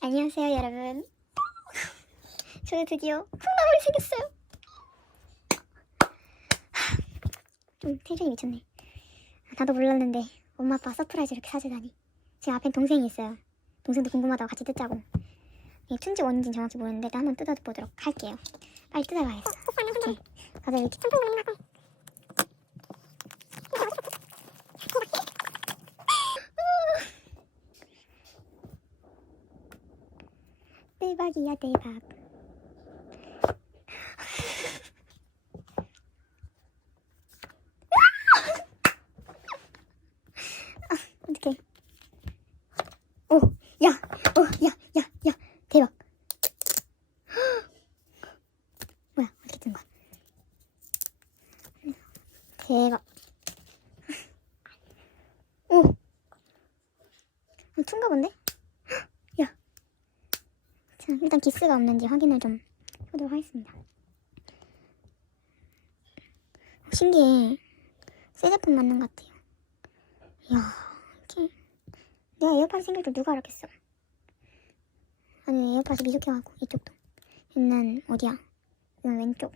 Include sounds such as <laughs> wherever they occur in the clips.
안녕하세요 여러분. 저는 드디어 콩나물이 생겼어요. 좀 텐션이 미쳤네. 나도 몰랐는데 엄마 아빠 서프라이즈 이렇게 사주다니. 지금 앞엔 동생이 있어요. 동생도 궁금하다고 같이 뜯자고. 이게 춘지 원인지는 정확히 모르는데 일단 한번 뜯어보도록 할게요. 빨리 뜯어봐야겠어. 네. 다들 이렇게 대박이야 대박. 아, 어떡해. 오, 야, 오, 야, 야, 야, 대박. 뭐야, 어떻게 뜬 거야? 대박. 오, 어, 툰가 본데? 야 자, 일단 기스가 없는지 확인을 좀 해보도록 하겠습니다. 신기해. 새 제품 맞는 것 같아요. 이야, 이렇게. 내가 에어팟 생길 줄 누가 알았겠어. 아니, 에어팟이 미숙해가지고, 이쪽도. 얘는 어디야? 이건 왼쪽.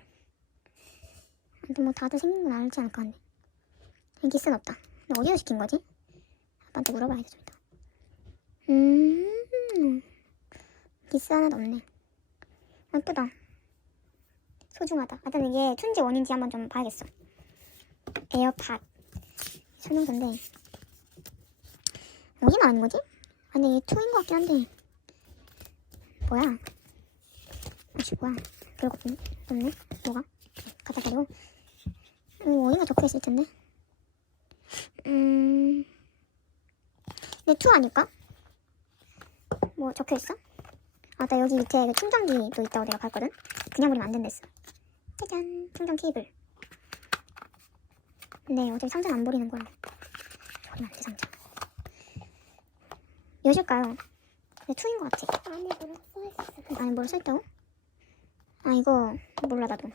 아무튼 뭐 다들 생긴 건 알지 않을까 한데. 기스는 없다. 근데 어디서 시킨 거지? 아빠한테 물어봐야겠다. 음. 기스 하나도 없네. 예쁘다. 소중하다. 하여튼 이게 툰지 원인지 한번 좀 봐야겠어. 에어팟. 설명서인데. 여기 말하는 거지? 아, 근데 이게 투인 것 같긴 한데. 뭐야? 아씨, 뭐야. 별거 없네. 없네? 뭐가? 갖다 버리고. 이거 어딘가 적혀 있을 텐데. 음. 내 투 아닐까? 뭐 적혀 있어? 아, 나 여기 밑에 그 충전기도 있다고 내가 봤거든? 그냥 버리면 안 된댔어. 짜잔, 충전 케이블. 근데 어차피 상자는 안 버리는 거야. 버리면 안 돼, 상자. 몇일까요? 근데 투인 것 같아. 안에 뭐라 써있어. 안에 뭘 써있다고? 아, 이거 몰라, 나도.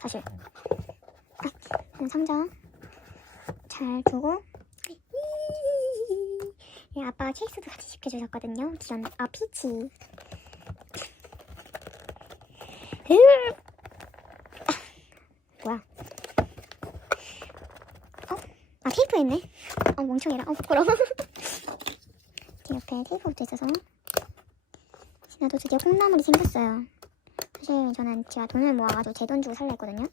사실. 아, 그냥 상자 잘 두고. 예, 아빠가 케이스도 같이 시켜주셨거든요. 기존, 아, 피치. 뭐야? 어? 아 테이프 있네. 어 멍청이라. 어 부끄러워. <laughs> 뒤 옆에 테이프부터 있어서. 나도 드디어 콩나물이 생겼어요. 사실 저는 제가 돈을 모아가지고 제 돈 주고 살라 했거든요.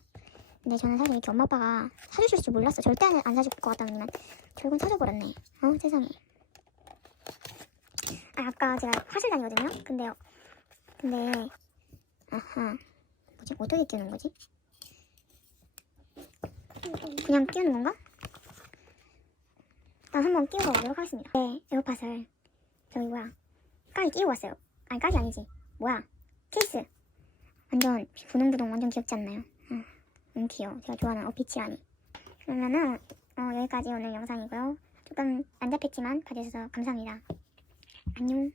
근데 저는 사실 이렇게 엄마 아빠가 사주실 줄 몰랐어. 절대 안 사줄 것 같다더니만 결국은 사줘버렸네. 어 세상에. 아 아까 제가 화실 다니거든요. 근데요. 근데 아하. 뭐지? 어떻게 끼우는 거지? 그냥 끼우는 건가? 일단 한번 끼우고 보도록 하겠습니다. 네, 에어팟을 저기 뭐야 까기 끼우고 왔어요. 아니 까기 아니지. 뭐야? 케이스. 완전 분홍분홍 완전 귀엽지 않나요? 응, 너무 귀여워. 제가 좋아하는 어피치라니. 그러면은 어, 여기까지 오늘 영상이고요. 조금 안 잡혔지만 봐주셔서 감사합니다. 안녕.